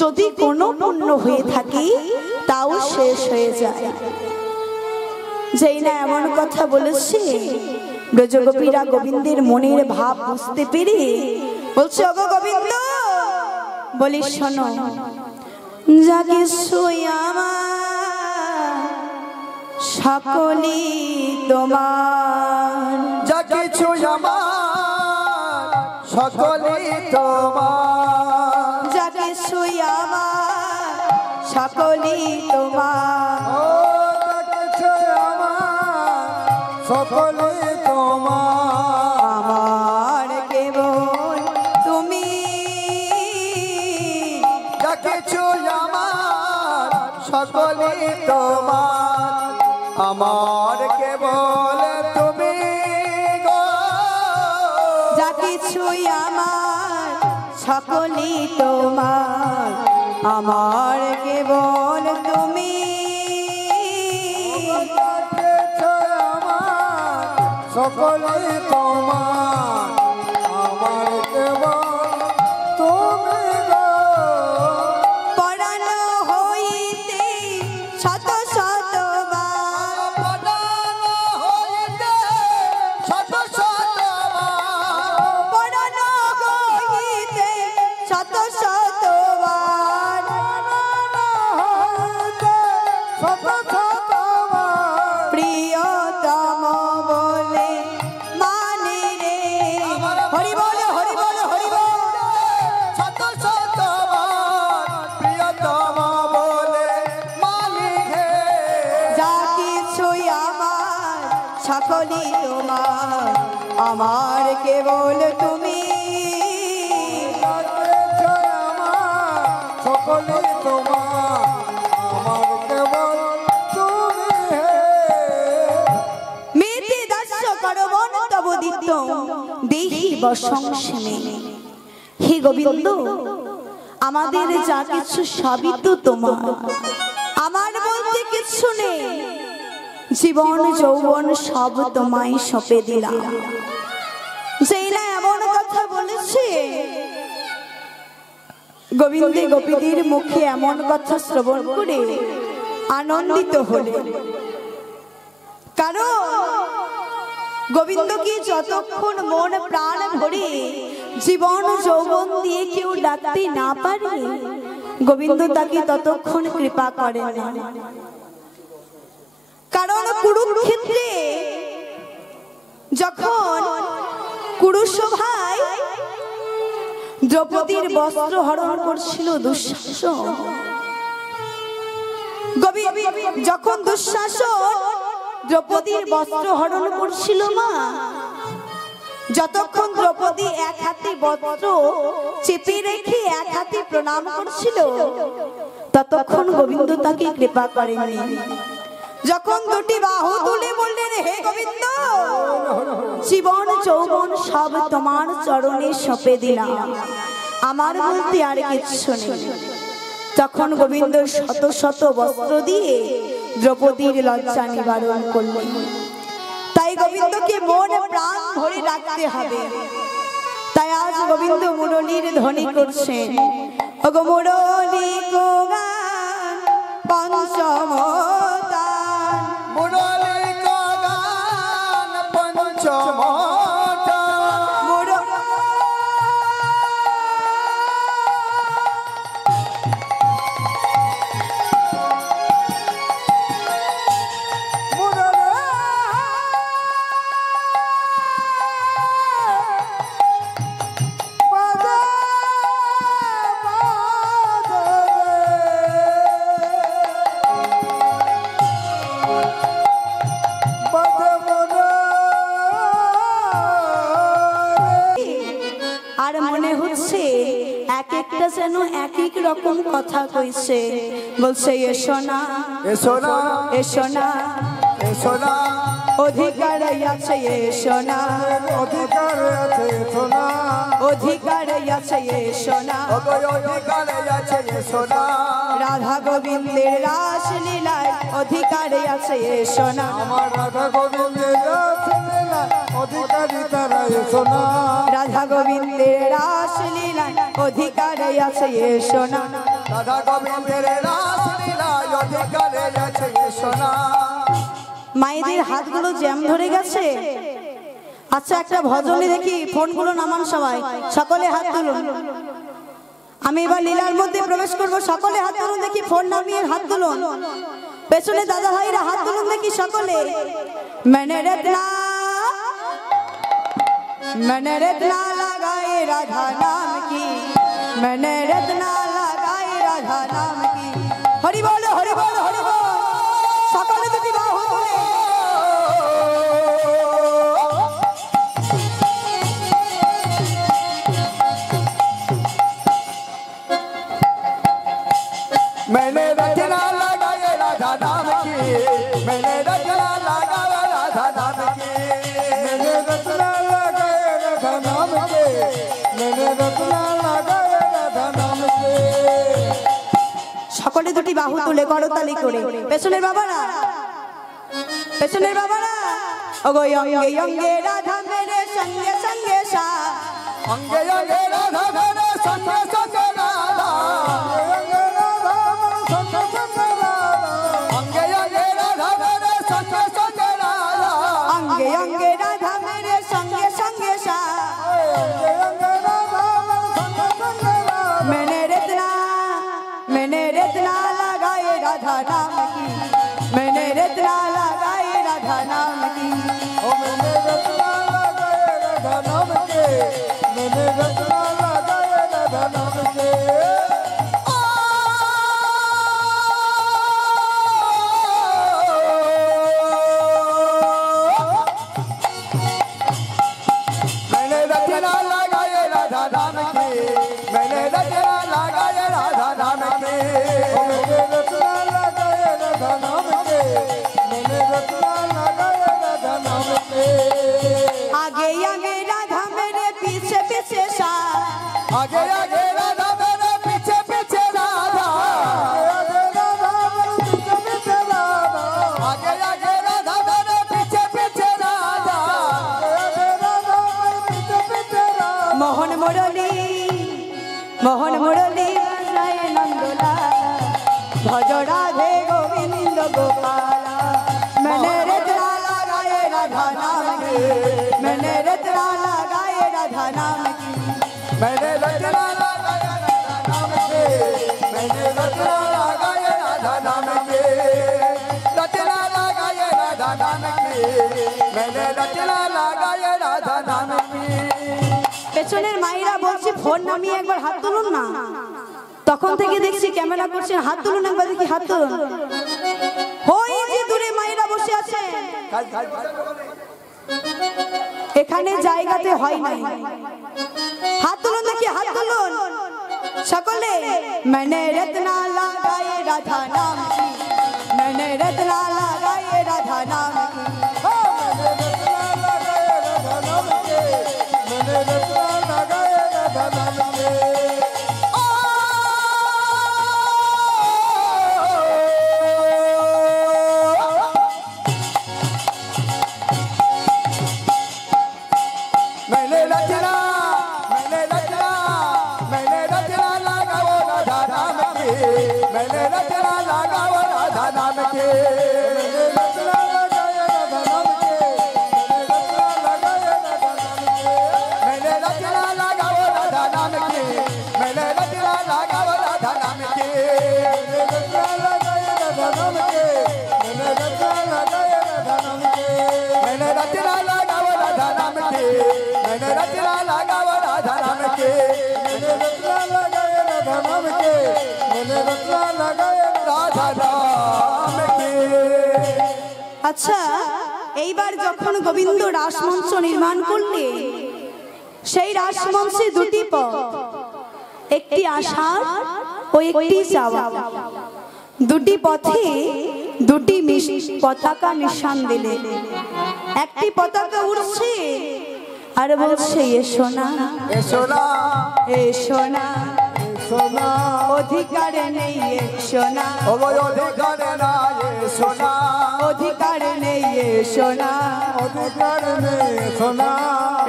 যদি কোনো পুণ্য হয়ে থাকে তাও শেষ হয়ে যায়। যেই না এমন কথা বলেছে, ব্রজগোপীরা গোবিন্দের মনের ভাব বুঝতে পেরে বলছে, ওগো গোবিন্দ, বলি শোনো, যা কিছু আমার সকলই তোমার, যা কিছু আমার সকলই তোমার, যা কিছু আমার সকলই তোমার, ও যা কিছু আমার সকলই তোমার, আমার কেবল তুমি, যা কিছু আমার সকলই তোমার, আমার কেবল তুমি গো, যা কিছু আমার সকলই তোমার, আমার কেবল তুমি, যা কিছু আমার সকলই তোমার, আমার কেবল তুমি গো, পরাণ হইতে শত শতবার, পরাণ হইতে শত শতবার, পরাণ হইতে শত শতবার, শত শতবার, প্রিয়তম বলে মানে রে, হরি বল হরি বল হরি বল, শত শতবার, প্রিয়তম বলে মালিক হে, যা কিছুই আমার সকলই তোমার, আমার কেবল তুমি, সকলই তোমার, আমার কেবল তুমি হে, মেতে দাস্য করবন তব দিত্য দেহি বসংসেমে। হে গোবিন্দ, আমাদের যা কিছু সবই তো তোমার, আমার বলতে কিছু নেই, জীবন যৌবন সব তোমায় সঁপে দিলাম। যেই না এমন কথা বলেছে, গোবিন্দে গোপীদের মুখে এমন কথা শ্রবণ করে আনন্দিত হলেন। কারণ গোবিন্দকে যতক্ষণ মন প্রাণ ভরে জীবন যৌবন দিয়ে কেউ ডাকতে না পারে, গোবিন্দ তাকে ততক্ষণ কৃপা করেন না। কারণ কুরুক্ষেত্রে যখন কুরুসভায় দ্রৌপদীর বস্ত্র হরণ করছিল দুঃশাসন, যখন দুঃশাসন দ্রৌপদীর বস্ত্র হরণ করছিল, মা যতক্ষণ দ্রৌপদী এক হাতে বস্ত্র চেপে রেখে এক হাতে প্রণাম করছিল, ততক্ষণ গোবিন্দ তাকে কৃপা করেননি। যখন দুটি বাহু তুলে বললেন, হে গোবিন্দ, জীবন যৌবন সব তোমার চরণে সঁপে দিলাম, আমার বলতে আর কিছু নেই, তখন গোবিন্দ শত শত বস্ত্র দিয়ে দ্রৌপদীর লজ্জা নিবারণ করলেন। তাই গোবিন্দকে মন প্রাণ ভরে রাখতে হবে। তাই আজ গোবিন্দ মুরলীর ধ্বনি করছেন, ওগো মুরলী গো গান পঞ্চম তান, মুরলী গান পঞ্চম আর মনে হচ্ছে এক একটা যেন এক এক রকম কথা কইছে, বলছে এসো না এসো না এসো না এসো না, অধিকার আছে এসো না, অধিকার আছে এসো না, অধিকার আছে এসো না, অধিকার আছে এসো না, রাধা গোবিন্দের রাস লীলায় অধিকার আছে এসো না, আমার রাধা গোবিন্দের রাস লীলায় অধিকারী তারা এসো না রাধা গোবিন্দের রাসলীলা অধিকারে আছে এসো না রাধা গোবিন্দের রাসলীলায় অধিকারে আছে এসো না মায়েদের হাতগুলো জ্যাম ধরে গেছে। আচ্ছা একটা ভজনে দেখি, ফোনগুলো নামান সবাই, সকলে হাত তুলুন। আমি এবার লীলার মধ্যে প্রবেশ করব, সকলে হাত তুলুন দেখি, ফোন নামিয়ে হাত তুলুন। পেছনে দাদা ভাইরা হাত তুলুন দেখি সকলে। मैंने रत्ना लगाए राधा नाम की, मैंने रत्ना लगाए राधा नाम की। हरि बोल हरि बोल हरि बोल, সকলে দুটি বাহু তুলে। मैंने रचना लगाए राधा नाम की, मैंने रचना लगाए राधा नाम की, मैंने रचना लगाए राधा नाम के, मैंने रचना लगाए राधा नाम के। সকলে দুটি বাহু তুলে করতালি করে। পেছনের বাবারা, পেছনের বাবারা, ওগো অঙ্গে অঙ্গে রাধা মেরে সঙ্গে সঙ্গে সা, अंगे अंगे राधा मेरे संग संग राधा, अंगे अंगे राधा मेरे संग संग राधा, অঙ্গে অঙ্গে রাধা মেরে সঙ্গে সঙ্গে সা। मैंने रत्ना लगाए राधा नाम की, मैंने रत्ना लगाए राधा नाम की। ओ मैंने रचना लगाए राधा नाम के, मैंने रचना लगाए राधा नाम के। मैंने रचना लगाए राधा नाम के, मैंने रचना लगाए राधा नाम के, मैंने रचना लगाए राधा नाम के, मैंने रचना लगाए राधा नाम के। आगे आगे राधा मेरे पीछे पीछे सा, आगे आगे राधा मेरे पीछे पीछे राधा, आगे राधा मेरे पीछे पीछे राधा, आगे आगे राधा मेरे पीछे पीछे राधा, आगे राधा मेरे पीछे पीछे राधा। मोहन मुरली बजाए नंदलाला, भज राधे गोविंद गोपाला। मैंने रत्ना लगाए राधा नाम की, मैंने रत्ना लगाए राधा नाम की। मैंने रचना लगाए राधा नाम के, मैंने रचना लगाए राधा नाम के, रचना लगाए राधा नाम के, मैंने रचना लगाए राधा नाम की। পেছনের মাইরা বলছি ফোন নামিয়ে একবার হাত তুলুন না। তখন থেকে দেখছি ক্যামেরা করছেন, হাত তুলুন একবার দেখি, হাত তুলুন। ওই যে দূরে মাইরা বসে আছে, এখানে জায়গাতে হয় নাই, হাত তুলুন দেখি, হাত তুলুন সকলে। मैंने रत्ना लगाए राधा नाम की, मैंने रत्ना लगाए राधा नाम की। मैंने रचना लगाए राधा नाम के। मैंने रचना लगाओ राधा नाम के, मैंने रचना लगाओ राधा नाम के, मैंने रचना लगाए राधा नाम के, मैंने रचना लगाए राधा नाम के, मैंने रचना लगाओ राधा नाम के, मैंने रचना लगाए राधा नाम के, मैंने रचना लगाए राधा नाम के, मैंने रचना लगाओ राधा नाम के, मैंने रचना लगाओ राधा नाम के, मैंने रचना लगाए राधा नाम के, मैंने रचना लगाए राधा नाम के। আচ্ছা, এইবার যখন গোবিন্দ রাসমঞ্চ নির্মাণ করলেন, সেই রাসমঞ্চে দুটি পথ, একটি আশার ও একটি চাওয়া। দুটি পথে দুটি পতাকা নিশান দিলেন। একটি পতাকা উড়ছে আর বলছে এসো না, এসো না, এসো না, সোনা অধিকার নেই এ সোনা ওগো অধিকার নাই সোনা অধিকার নেই এ সোনা অধিকার নেই সোনা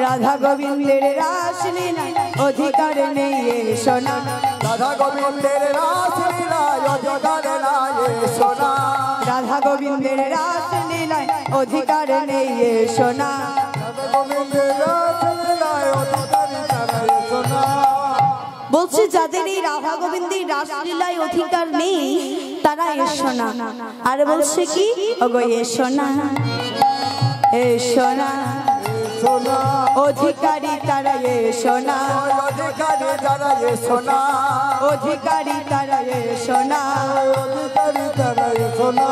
রাধা গোবিন্দের রাসলীলা অধিকার নেই এ সোনা রাধা গোবিন্দের রাসলীলায় অধিকার নাই সোনা রাধা গোবিন্দের রাসলীলায় অধিকার নেই এ সোনা রাধা গোবিন্দের রাসলীলায় অধিকার নাই সোনা বলছি যাদের এই রাধা গোবিন্দের রাসলীলায় অধিকার নেই তারা এসো না আর বলছে কি ওগো এসো না এসো না সোনা অধিকারী তারা এসো না অধিকারী যারা সোনা অধিকারী তারা এসো না অধিকারী যারা সোনা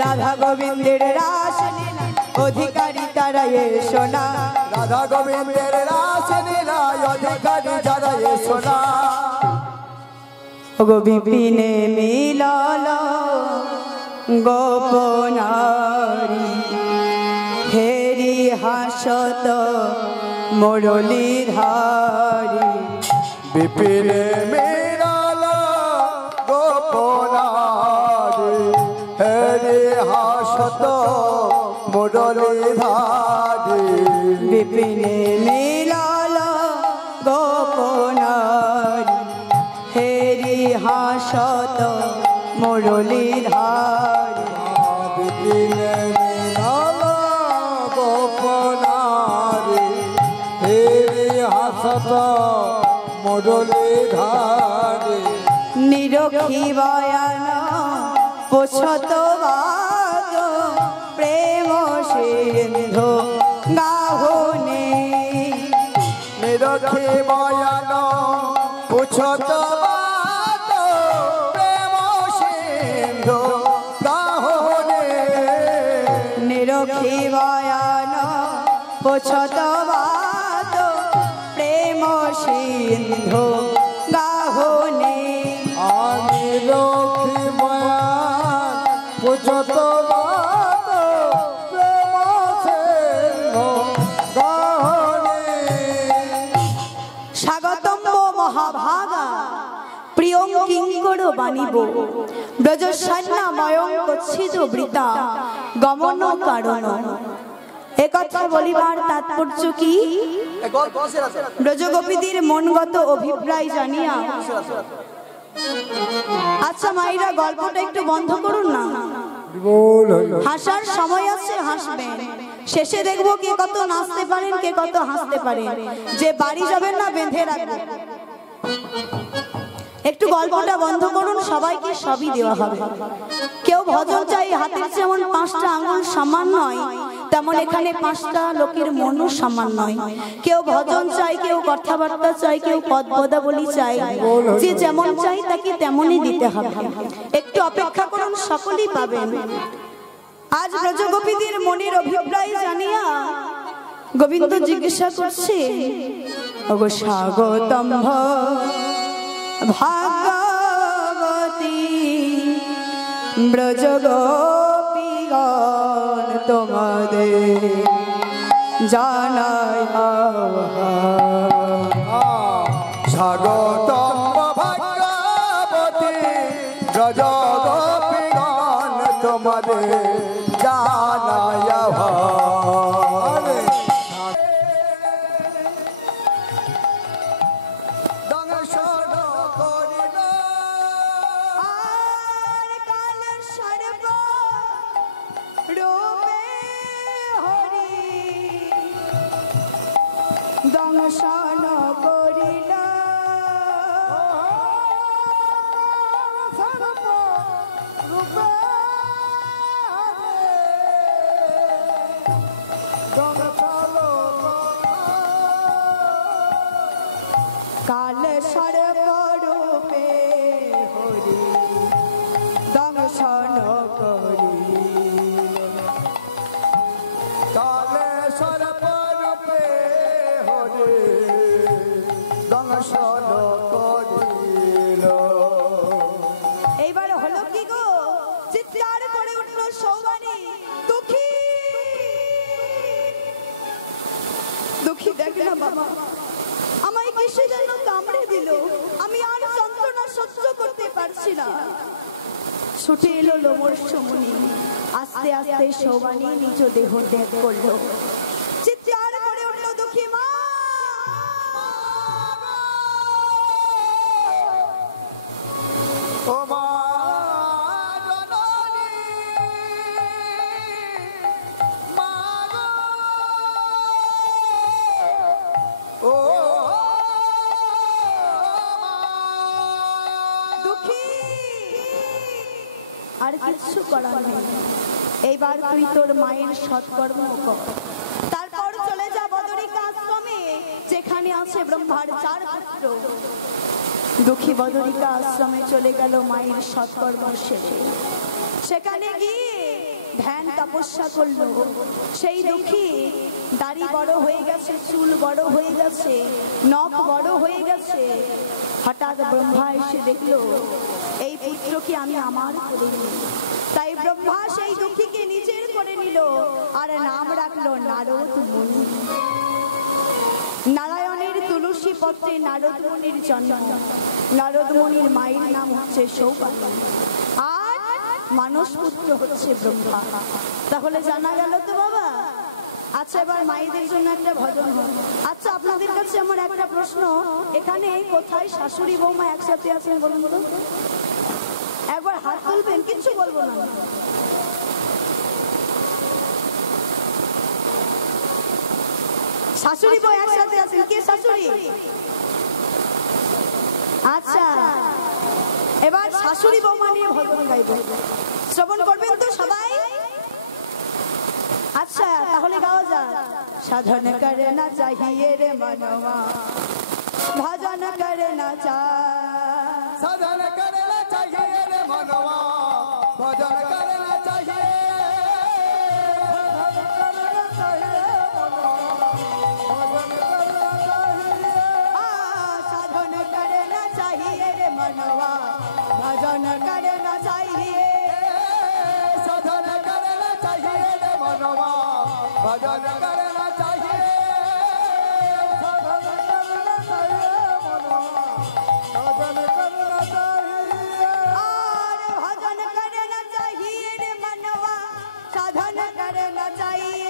রাধা গোবিন্দের রাসলীলা অধিকারী তারা এসো না রাধা গোবিন্দের রাসলীলায় অধিকারী যারা সোনা ওগো বিপিনে মিলল গোপনারী হেরি হাসত মুরলী ধারী বিপিনে মিলাল গোপনারি হেরি হাসত মুরলী ধারি বিপিনে মিলল গোপনারী হেরি হাসত মুরলী ধারী বিপিনে মিলাল গোপনারি হেরি হাসত মুরলী ধারি নিরক্ষী বয়ান পোষত বাদ প্রেম সিন্ধু গাহনে নিরক্ষী বয়ান পুছত বাত প্রেম সিন্ধু গাহনে নিরক্ষী বয়ান পোষত বাদ প্রেম সিন্ধু গাহনে আমি লক্ষ্মী বয়ান পুছত বাত প্রেম সিন্ধু গাহনে স্বাগতম মহাভাগা প্রিয়ং কিঙ্কর বাণীব ব্রজসন্নাময়ং কচ্ছিদ বৃতা গমন কারণ একথা বলিবার তাৎপর্য কি ব্রজগোপীদের মনগত অভিপ্রায় জানিয়া আচ্ছা মাইরা গল্পটা একটু বন্ধ করুন না হাসার সময় আছে হাসবেন শেষে দেখবো কে কত নাচতে পারেন কে কত হাসতে পারেন যে বাড়ি যাবেন না বেঁধে রাখবেন একটু গল্পটা বন্ধ করুন সবাইকে সবই দেওয়া হবে কেউ ভজন চাই হাতের যেমন 5টা আঙুল সমান নয় তেমন এখানে 5টা লোকের মনও সমান নয় কেউ ভজন চাই কেউ কথাবার্তা চাই কেউ পদ পদাবলী চাই যে যেমন চাই তাকে তেমনই দিতে হবে একটু অপেক্ষা করুন সকলেই পাবেন আজ ব্রজগোপীদের মনের অভিপ্রায় জানিয়া গোবিন্দ জিজ্ঞাসা করছে ওগো স্বাগতম ভাগবতী ব্রজগোপীগণ তোমাদের জানাই স্বাগতম ভাগবতী ব্রজগোপীগণ তোমাদের জানায় দংশন করিল কাল সর্বরূপে হরি দংশন করিল কালে সর্বরূপে হরি দংশন করিল এইবার হলো কি গো চিৎকার করে উঠল সৌবানী দুঃখী দুঃখী দেখ না বাবা আমায় কিসে যেন কামড়ে দিল আমি আর পাচ্ছি না। ছুটে এলো লোমর্ষ মুনি, আস্তে আস্তে শোবানি নিজ দেহ ত্যাগ করলো। চিৎকার করে উঠলো দুঃখী মা, ও মা আর কিছু করার নেই, এইবার তুই তোর মায়ের সৎকর্ম কর, তারপর চলে যা বদরিকা আশ্রমে, যেখানে আছে ব্রহ্মার 4 পুত্র। দুঃখী বদরিকা আশ্রমে চলে গেল মায়ের সৎকর্ম শেষে। সেখানে গিয়ে ধ্যান তপস্যা করলো। সেই দুঃখী দাড়ি বড় হয়ে গেছে, চুল বড় হয়ে গেছে, নখ বড় হয়ে গেছে। হঠাৎ ব্রহ্মা এসে দেখলো এই পুত্রকে আমি আমার করে নিই। তাই ব্রহ্মা সেই দুঃখীকে নিজের করে নিল আর নাম রাখলো নারদ মুনি। নারায়ণের তুলসী পত্রে নারদ মুনির জন্ম। নারদ মুনির মায়ের নাম হচ্ছে সৌপালী আর মানস পুত্র হচ্ছে ব্রহ্মা। তাহলে জানা গেল তো বাবা। আচ্ছা, এবার মায়েদের জন্য একটা ভজন হয়। আচ্ছা, আপনাদের কাছে আমার একটা প্রশ্ন, এখানে কোথায় শাশুড়ি বৌমা একসাথে আছেন বলুন তো? একবার হাত তুলবেন, কিচ্ছু বলবো না। শাশুড়ি বউ একসাথে আছেন, কে শাশুড়ি? আচ্ছা, এবার শাশুড়ি বৌমা নিয়ে ভজন গাইব, শ্রবণ করবেন তো সবাই? আচ্ছা, তাহলে গাওয়া যাক। সাধন করে না চাহিয়ে রে মনवा, ভজন করে না চায়। সাধন করে না চাহিয়ে রে মনवा, ভজন করে না চাহিয়ে। সাধন করে না চাহিয়ে রে মনवा, ভজন করে না চাহিয়ে। সাধন করে না চাহিয়ে রে মনवा, ভজন করে না চাহিয়ে। भजन करना चाहिए,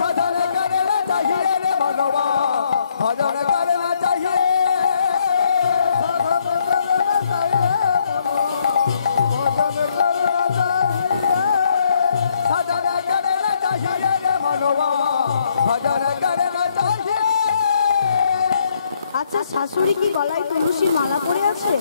भजन करना चाहिए रे मनवा, भजन करना चाहिए। আচ্ছা, শাশুড়ি কি গলায় তুলসীর মালা পরে আছে?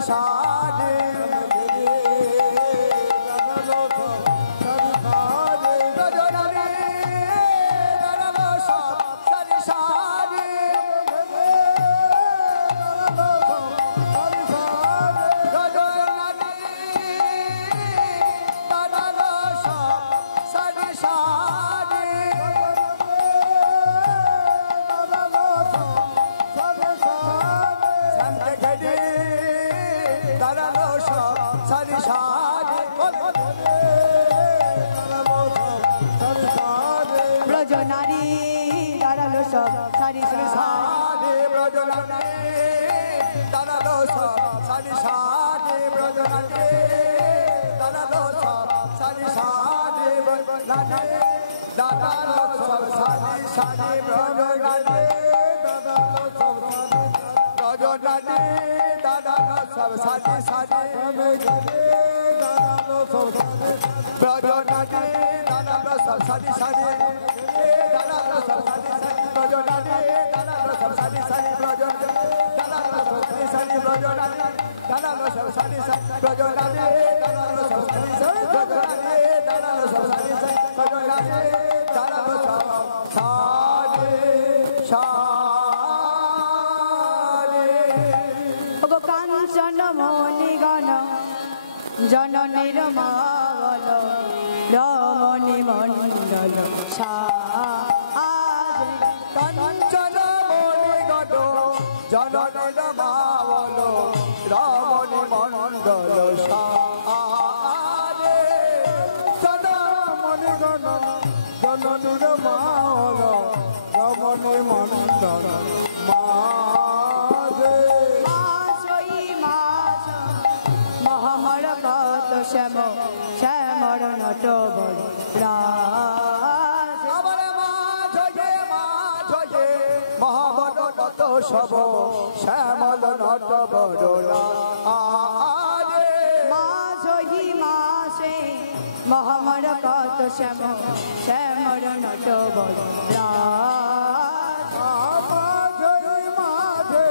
Sari দাঁড়ালো সব সারি সারি ব্রজনাটে দাঁড়ালো সব সারি সারি ব্রজনাটে দাঁড়ালো সব সারি সারি ব্রজনাটে দাঁড়ালো সব সারি সারি ব্রজনাটে দাঁড়ালো সব ব্রজনাটে দাঁড়ালো সব সারি সারি দাঁড়ালো সব ব্রজনাটে দাঁড়ালো সব সারি সারি দাঁড়ালো সব সারি সারি ব্রজনাটে দাঁড়ালো সব সারি সারি ব্রজনাটে দাঁড়ালো সব সারি সারি ব্রজনাটে দাঁড়ালো সব সারি সারি ব্রজনাটে দাঁড়ালো সব সারি সারি ব্রজনাটে দাঁড়ালো সব সারি সারি ব্রজনাটে দাঁড়ালো সব সারি সারি ওগো কাঞ্চন মণিগণ জননীর মাবল রমণী মণ্ডল সাজ কাঞ্চন মণিগণ জননীর মাবল রমণী মণ্ডল সারে মণিগণ জননীর মাবল রমণী মণ্ডল মাঝে মাছই মাছ মহামর কত শ্যাম শ্যামর নট বড় রাজ আমার মাঝে মহাবন কত সব শ্যামল নট বড়লা আরে মাছই মাসে মহামর কত শ্যাম শ্যামর নট বড় রাজ মাঝে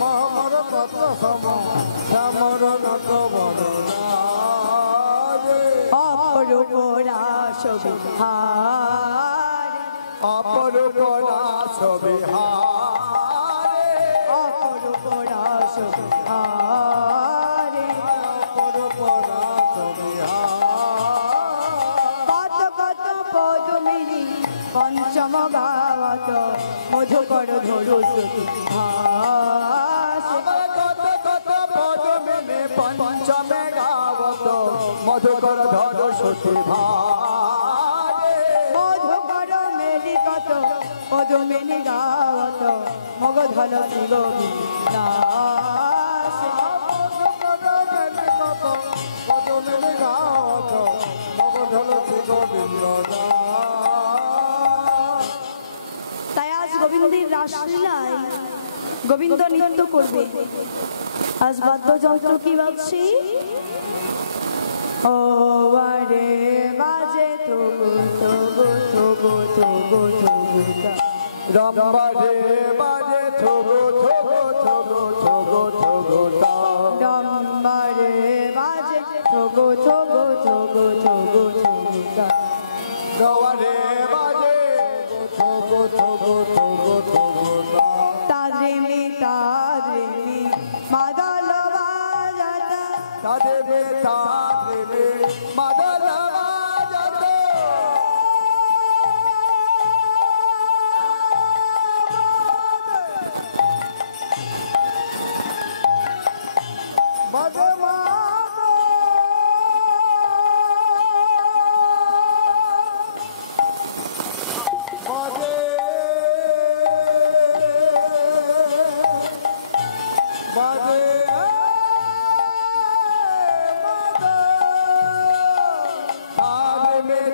মহাবন কত সম শ্যামল নট বড়লা অপরূপ রাসবিহার অপরূপ রাসবিহারে অপরূপ রাসবিহার অপরূপ রাসবিহার কত কত পদমিনী পঞ্চম গাওয়াত মধুকর ধরু ভাস আমার কত কত পদমিনে পঞ্চমে গাবত মধুকর ধর সতী ভারে মধুকর মেলি কত পদমিনী গাওয়াত মগধল শিব বিনাশ কত পদমিনে গাবত মগধল শিব বিনাশ তাই আজ গোবিন্দের রাসলীলায় গোবিন্দ নৃত্য করবে। আজ বাদ্যযন্ত্র কি বাজছে? ও আরে বাজে তবু তবু তবু তবু তবু রম্বারে বাজে থগো থগো থগো থগো থগো তা ডম্বরে বাজে তবু তবু তবু তবু তবু দওয়ারে বাজে থগো থগো থগো থগো তা তাদ্রিমি মাদল বাজাতা তাদেবে তাদেবে মাদল বাজাত মাঝে মাঝে বাজে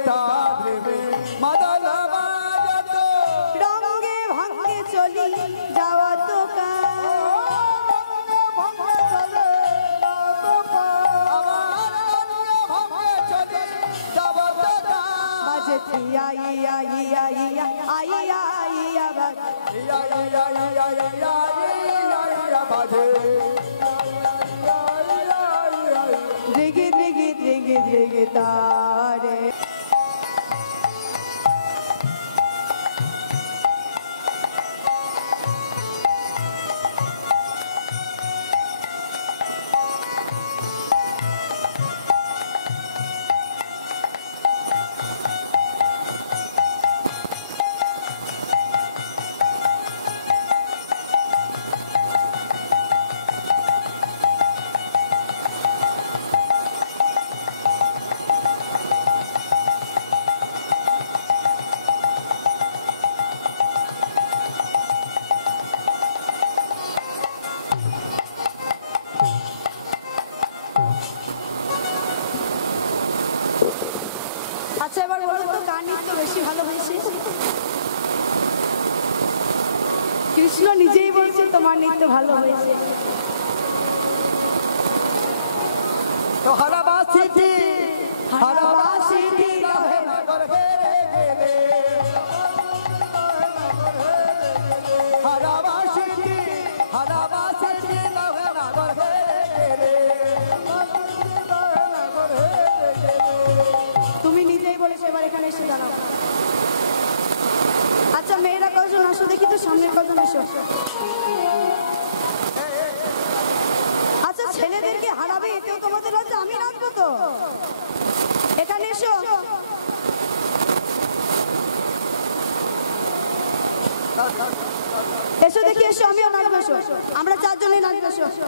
তাদেবে মাদল বাজাত রঙে ভাঙে চলি যাওয়া তো বাজে ইয়া ইয়া ইয়া ইয়া আইয়া ইয়া বাজে দিগি দিগি দিগি দিগি তারে কৃষ্ণ নিজেই বলছে তোমার নৃত্য ভালো হয়েছে। তো হারাবাসিটি হারাবাসিটি নহে নগর হেরে গেলে হারাবাসিটি নহে নগর হেরে গেলে তুমি নিজেই বলেছো, এবার এখানে এসে দাঁড়াও। আচ্ছা মেয়েরা কজন আসো দেখি তো, সামনের কজন এসো। আচ্ছা ছেলেদেরকে হারাবে এতেও তোমাদের লজ্জা, আমি নাচবো তো, এখানে এসো। এসো দেখি, এসো, আমিও নাচবো, এসো, আমরা চারজনে নাচবো, এসো।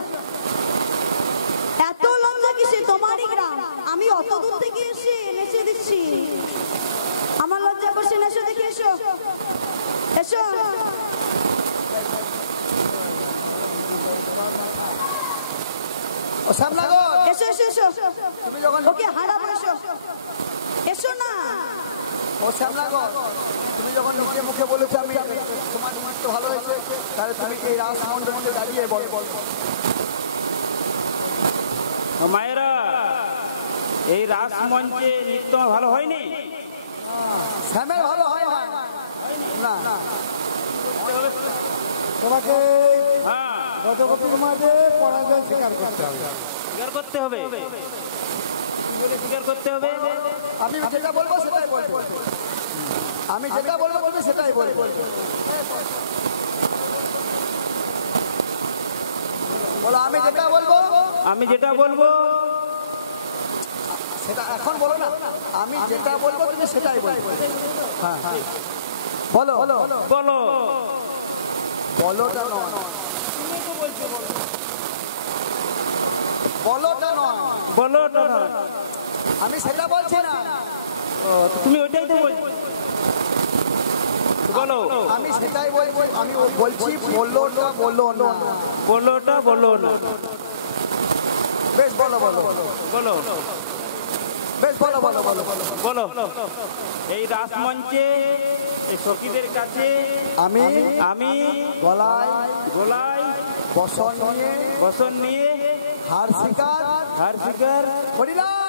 এত লজ্জা কিসে, তোমারই গ্রাম, আমি অত দূর থেকে এসে নেচে দিচ্ছি, আমার লজ্জা করছে না। এসো দেখি, এসো এসো। ও শ্যামনগর এসো এসো এসো, তুমি যখন ওকে হারাবো, এসো এসো না। ও শ্যামনগর তুমি যখন মুখে মুখে বলেছো আমি তোমার নৃত্য ভালো হয়েছে, তাহলে তুমি এই রাসমণ্ডলে দাঁড়িয়ে বল। মায়েরা, এই রাসমঞ্চে নৃত্য ভালো হয়নি? শ্যামের ভালো হয় না না তোমাকে গজগোপীর মাঝে পরাজয় স্বীকার করতে হবে। স্বীকার করতে হবে? স্বীকার করতে হবে? আমি যেটা বলবো সেটাই বলবো, আমি যেটা বলবো বলবো সেটাই বলবো। বলো আমি যেটা বলবো, আমি যেটা বলবো সেটা এখন বলো না, আমি যেটা বলবো তুমি সেটাই বলবো। হ্যাঁ হ্যাঁ বলো বলো বলো। বলোটা নয়, বলোটা নয়, বলোটা নয়, আমি সেটা বলছি না। তুমি ওইটাই তো বলছো, বলো। আমি সেটাই বলবো, আমি বলছি বলোটা বলো না। বলোটা বলো না। বেশ বলো বলো বলো, বেশ বলো বলো বলো বলো বলো। এই রাসমঞ্চে এই সখীদের কাছে আমি আমি গলায় গোলায় বসন নিয়ে হার স্বীকার করিলাম।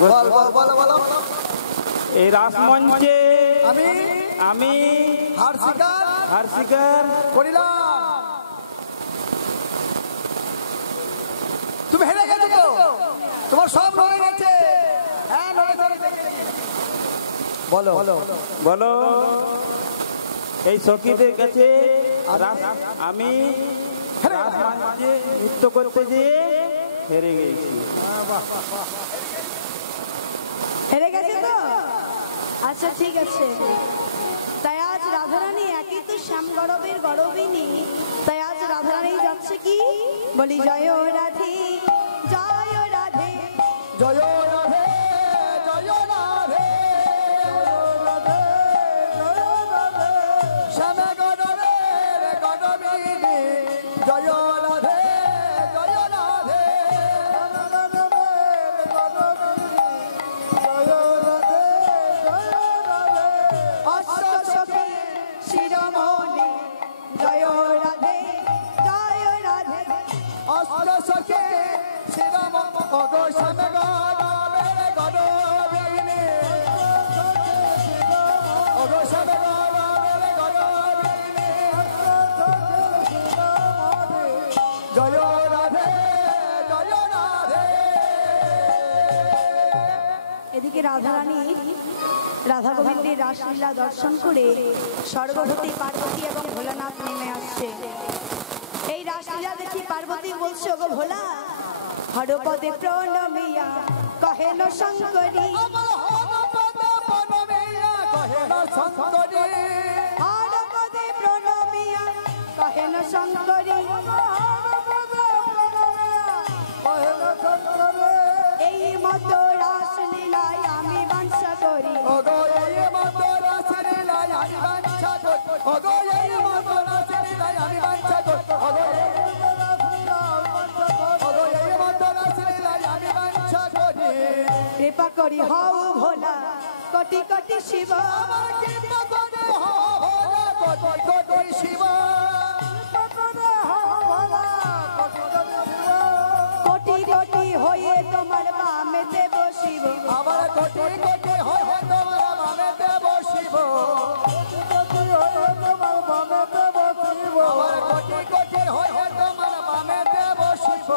বল বল বলো বলো এই রাসমঞ্চে আমি আমি হার স্বীকার করিলাম। তুমি হেরে গেছো তো, তোমার সব নড়ে গেছে। হ্যাঁ নড়ে গেছে। বলো বলো। এই সখীদের কাছে আমি রাসমঞ্চে নৃত্য করতে যেয়ে হেরে গেছি। হেরে গেছে তো? আচ্ছা ঠিক আছে, তাই আজ রাধারানী একই তো শ্যাম গরবের গরবিনী, তাই আজ রাধারানী যাচ্ছে কি বলি, জয় রাধে জয় রাধে জয় রাধে জয় রাধে শ্যামে গণবের গণবিনী জয় রাধে জয় রাধে অষ্টসখী শিরোমণি জয় রাধে জয় রাধে। অষ্ট সখী শ্রীরাম অগ শ্যামে গণবের গণবিনী অগ শ্যামে গণবের গণবিনী জয় রাধে জয় রাধে। এদিকে রাধারানী রাধা গোবিন্দের রাসলীলা দর্শন করে স্বর্গবতী পার্বতী এবং ভোলানাথ নেমে আসছে। এই রাসলীলা দেখি পার্বতী বলছে, ওগো ভোলা, হরপদে প্রণমিয়া কহেন শঙ্করী, হরপদে প্রণমিয়া কহেন শঙ্করী, এই মতো রাসলীলায় আমি বাঞ্ছা করি, করি হও ভোলা কোটি কোটি শিব আমার কৃপা করে হও ভোলা কোটি কোটি শিব কোটি কোটি হয়ে তোমার বামে দেব শিব আমার কোটি কোটি হয়ে তোমার বামে দেব শিব আমার কোটি কোটি হয়ে তোমার বামে দেব শিব।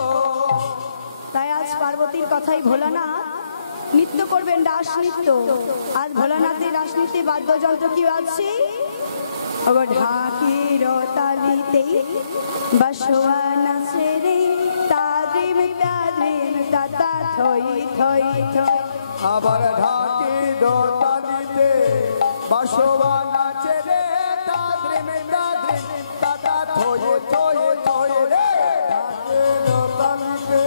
তাই আজ পার্বতীর কথাই ভোলানাথ নৃত্য করবেন রাস নৃত্য। আজ ভোলানাথের রাস নৃত্যে বাদ্যযন্ত্র কি আছে? ঢাকির তালিতে বসোয়া নাচে রে তাদ্রিম তাদ্রিম তাতা থই থই থই। আবার ঢাকি দোতালিতে বাসবা নাচে রে তাদ্রিম তাদ্রিম তাতা থই থই থই রে ঢাকি দোতালিতে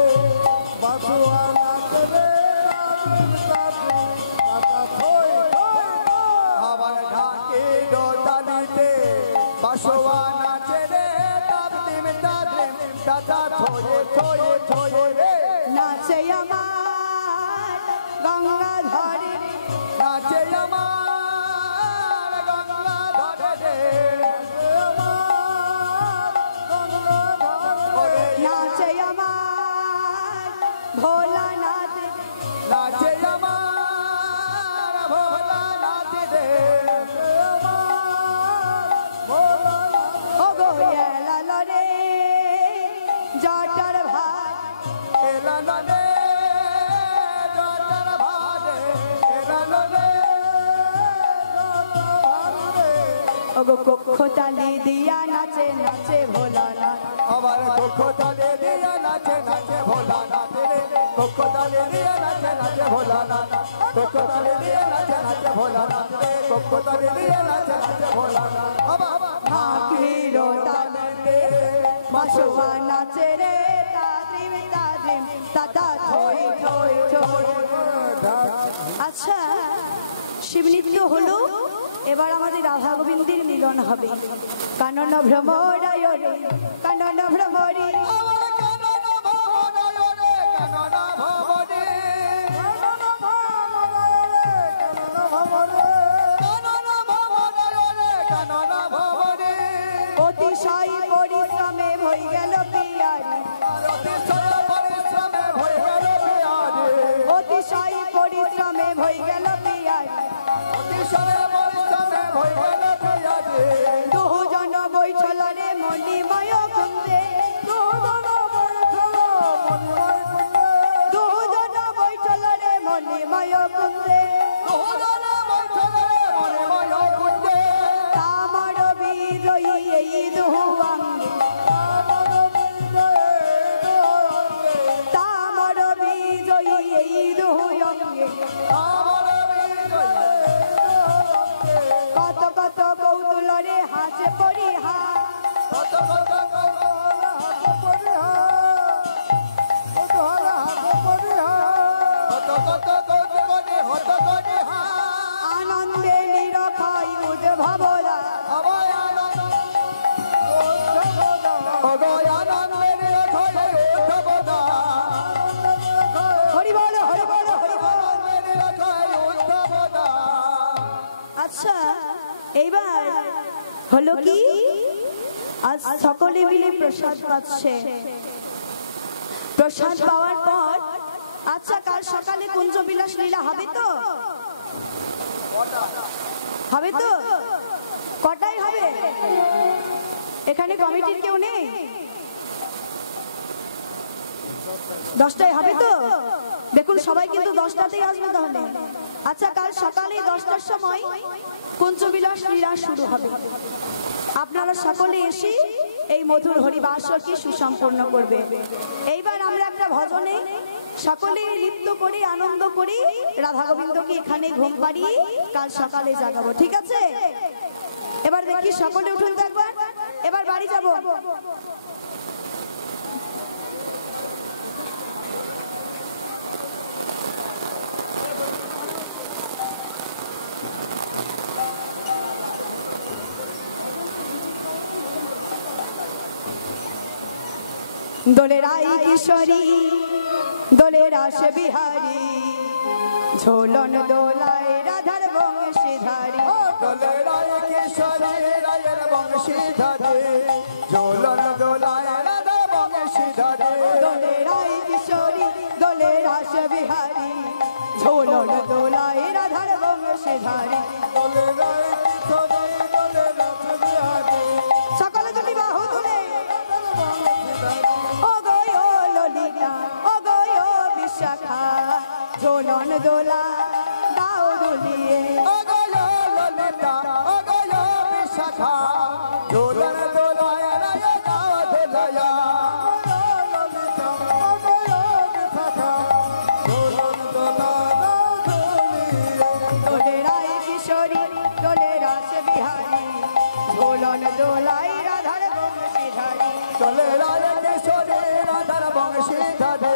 বাসবা নাচে রে তাদ্রিম তাদ্রিম তাতা থই থই। আবার ঢাকি দোতালিতে বাসবা নাচে রে তাদ্রিম তাদ্রিম তাতা থই থই থই রে নাচে আমার গঙ্গাধরে নাচে আমার গঙ্গাধরে রে নাচে আমার ভোলানাথ নাচে আমার ভোলানাথ রে ও গো এলালো রে জটার ভাত এলানো রে জটার ভারে এলানো রে ও গো কোকোতালি দিয়া নাচে নাচে ভোলানাথ আবার কোকোতালে দিয়া নাচে নাচে ভোলানাথ রে কোকোতালে দিয়া নাচে নাচে ভোলানাথ কোকোতালে দিয়া নাচে নাচে ভোলানাথ রে কোকোতালে দিয়া নাচে নাচে ভোলানাথ আবার ঢাকির তালিতে বসোয়া নাচে রে তাদ্রিম তাদ্রিম তাতা থই থই থই। আচ্ছা শিবনৃত্য হলো, এবার আমাদের রাধা গোবিন্দের মিলন হবে। কানন ভ্রমরায় রে কানন ভ্রমরি আমার কানন ভবনয় রে কানন ভবনে কানন ভবনয় রে কানন ভবনে অতিশয় পরিশ্রমে হয়ে গেল পিয়ারি অতিশয় পরিশ্রমে হয়ে গেল পিয়ারে অতিশয় পরিশ্রমে হয়ে গেল পিয়ারি অতিশয় পরিশ্রমে হয়ে গেল পিয়ারে দুজন বৈঠল রে মণিময় কুন্দে দুজন বৈঠল রে মণিময় কুন্দে তামর বিজয়ী এই দুহাঙ্গে তামর বিজয়ী এই দুহঙ্গে কত কত কৌতুল রে হাজ পরিহা আনন্দে নিরখাই উদ্ভবরা হরি বল হরি বল হরি বল। আচ্ছা এইবার হলো কি, আজ সকলে মিলে প্রসাদ পাচ্ছে। প্রসাদ পাওয়ার পর আচ্ছা কাল সকালে কুঞ্জবিলাস লীলা হবে তো? হবে তো? কটায় হবে? এখানে কমিটির কেউ নেই? 10টায় হবে তো? দেখুন সবাই কিন্তু 10টাতেই আসবে তাহলে। আচ্ছা কাল সকালে 10টার সময় কুঞ্জবিলাস লীলা শুরু হবে। আপনারা সকলে এসে এই মধুর হরিবাসরকে সুসম্পন্ন করবে। এইবার আমরা একটা ভজনে সকলে নৃত্য করে আনন্দ করে রাধা গোবিন্দকে এখানে ঘুম পাড়িয়ে কাল সকালে জাগাবো, ঠিক আছে? এবার দেখি সকলে উঠুন তো একবার, এবার বাড়ি যাব। দোলে রাই কিশোরী দোলে রাস বিহারী ঝোলন দোলায় রাধার বংশীধারী দোলে রায় কিশোরী রায়ের বংশীধারী ঝোলন দোলায় রাধা বংশীধারী দোলে রায় কিশোরী দোলে রাস বিহারী ঝোলন দোলায় রাধার বংশীধারী দোলে রায় কিশোরী দোলে রাস বিহারী সকলে দুটি বাহু তুলে ও গয় ললিতা ও গয় বিশাখা ঝোলন দোলা দাও দুলিয়ে অগয় ললিতা অগয় বিশাখা ঝোলন দোলায় রায় দাও দোলায়া ললিতা অগয় বিশাখা ঝোলন দোলা দাও দোলিয়ে দোলে রায় কিশোরী দোলে রাস বিহারী ঝোলন দোলাই রাধার বংশীধারী দোলে রায় কিশোরী রাধার বংশীধারী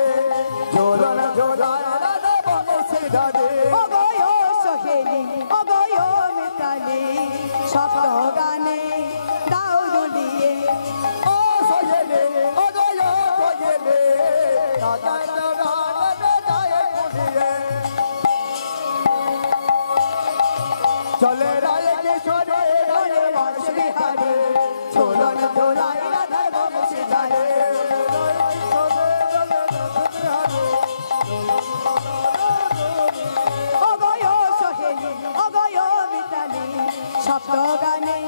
ঝোলন দোলায় রাধা বংশীধারী অগয় সোহেলি অগয় মিতালি সপ্ত গানে দাও দুলিয়ে ও সোহেলে অগয় কোয়েলে কাদায় গানে গায়ে কুড়িয়ে চলে রায় কিশোরী রায়ের বংশীধারী ঝোলন দোলায় রাধার বংশীধারী অগয় সোহেলি অগয় মিতালি সপ্ত গানে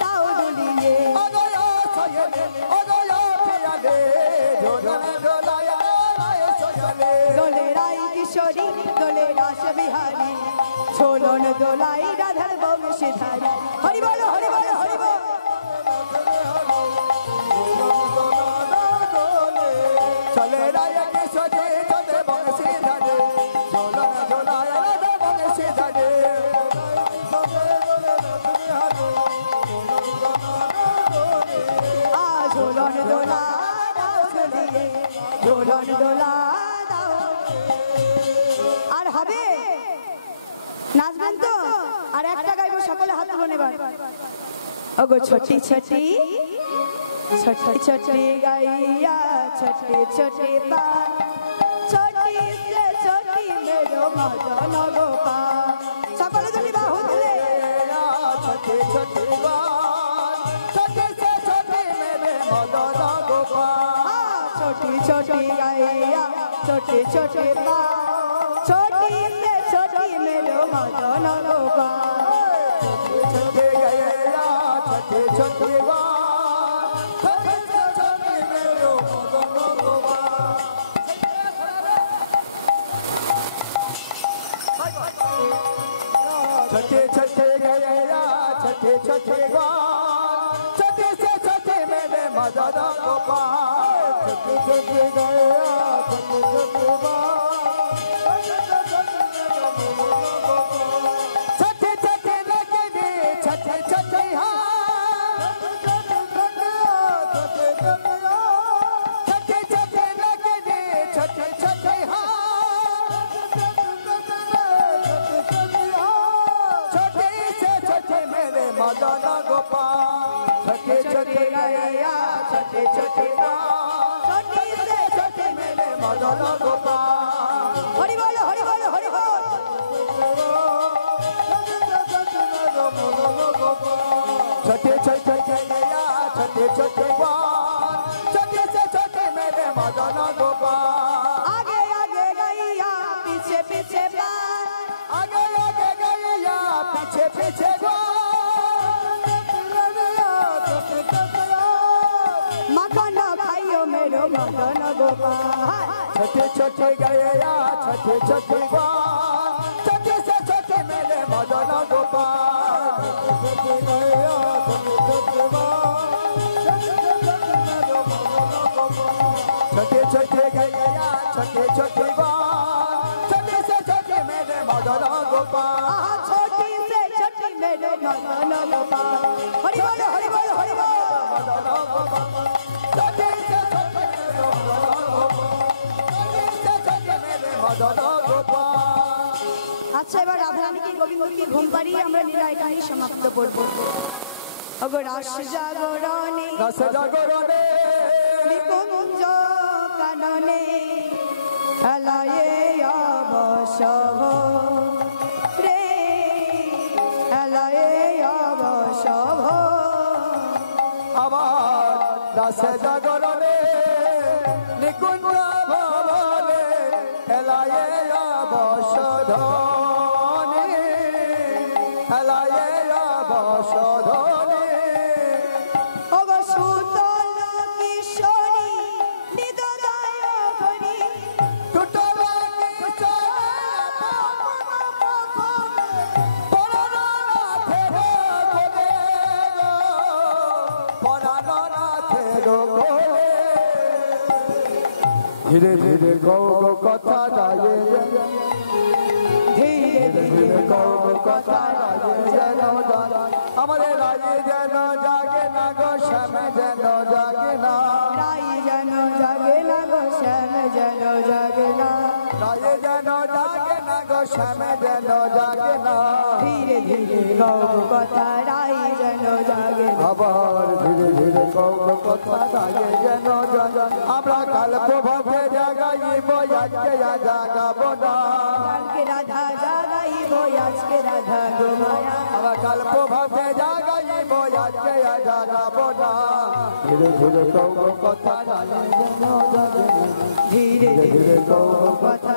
দাও দুলিয়ে অগয় সোহেলে অগয় পিয়ালে ঝোলন দোলায় রায় সোহেলে দোলে রায় কিশোরী দোলে রাস বিহারী ঝোলন দোলাই রাধার বংশীধারী হরি বল হরি বল হরি বল চলে রায় কিশোরী চলে বংশীধারী ঝোলন দোলায় রাধা বংশীধারী ঝোলন দোলা দাও দুলিয়ে ঝোলন দোলা দাও আর হবে নাচবেন তো আর একটা গাইবো সকলে হাত তুলুন এবার ওগো ছোটি ছোটি ছোটি ছোটি গাইয়া ছোটি ছোটি পা ছোটি সে ছোটি মেরো মদন গোপাল সকলে দুটি বাহু তুলে छोटे छोटे बाल छोटे से छोटे मेरे मदन गोपाल छोटी छोटी गाइया छोटी छोटी पा छोटी से छोटी मेरो मदन गोपाल छोटे गया छोटे छोटे बाल छोटे से छोटे मेरे मदन गोपाल छोटे छोटे गया छोटे छोटे बाल छोटे से छोटे मेरे मदन गोपाल छोटे छोटे गया छोटे छोटे बाल छोटे छोटे लगने छोटे छोटे हाथ छोटे छोटे लगने छोटे छोटे हाथ छोटे से छोटे मेरे मदन गोपाल छोटे छोटे गया छोटे छोटे छोटे से छोटे मेरे मदन गोपाल हरि बोल हरि बोल हरि बोल छोटे छोटे गया छोटे छोटे बाल छोटे से छोटे मेरे मदन गोपाल आगे आगे गैया पीछे पीछे बाल आगे आगे गया पीछे पीछे मखन भाइयों मेरो मदन गोपाल छोटे छोटे गया छोटे छोटे बाल छोटे से छोटे मेरे मदन गोपाल छोटे गया छोटे छोटे छोटे छोटे गया छोटे छोटे बाल छोटे से छोटे मेरे मदन गोपाल छोटी से छोटी मेरो मदन गोपाल हरि बोल हरि बोल हरि बोल मदन गोपाल छोटे से छोटे मेरे मदन गोपाल छोटे से छोटे मेरे मदन गोपाल আচ্ছা এবার রাধারানীকে গোবিন্দকে ঘুম পাড়িয়ে আমরা লীলা এখানেই সমাপ্ত করব ওগো রাস জাগরণে रस जागरणे নিকুঞ্জ কাননে আলায়ে অবসর দাসে জাগরণে নিকুঞ্জ ভবনে এলায়ে অবসধনে এলায়ে অবসধনে ওগো সুতল কিশোরী নিদয় করি টুটলা ধীরে ধীরে গৌ কথা গায়ে ধীরে ধীরে গৌ কথা গায়ে যেন আমাদের রায়ে যেন জাগে না গো শ্যামে যেন জাগে না রাই যেন জাগে না গো শ্যাম যেন জাগে না রায়ে যেন জাগে না গো শ্যামে যেন জাগে না ধীরে ধীরে গৌ কথা রাই যেন জাগে না আবার ধীরে ধীরে গৌ কথা গায়ে যেন জাগে আমরা কাল প্রভাতে জাগাইব আজকে জাগাবো না কালকে রাধা জাগাইব আজকে রাধা গো মায়া আমরা কাল প্রভাতে জাগাইব আজকে জাগাবো না ধীরে ধীরে গৌ কথা গায়ে যেন জাগে না ধীরে ধীরে গৌ কথা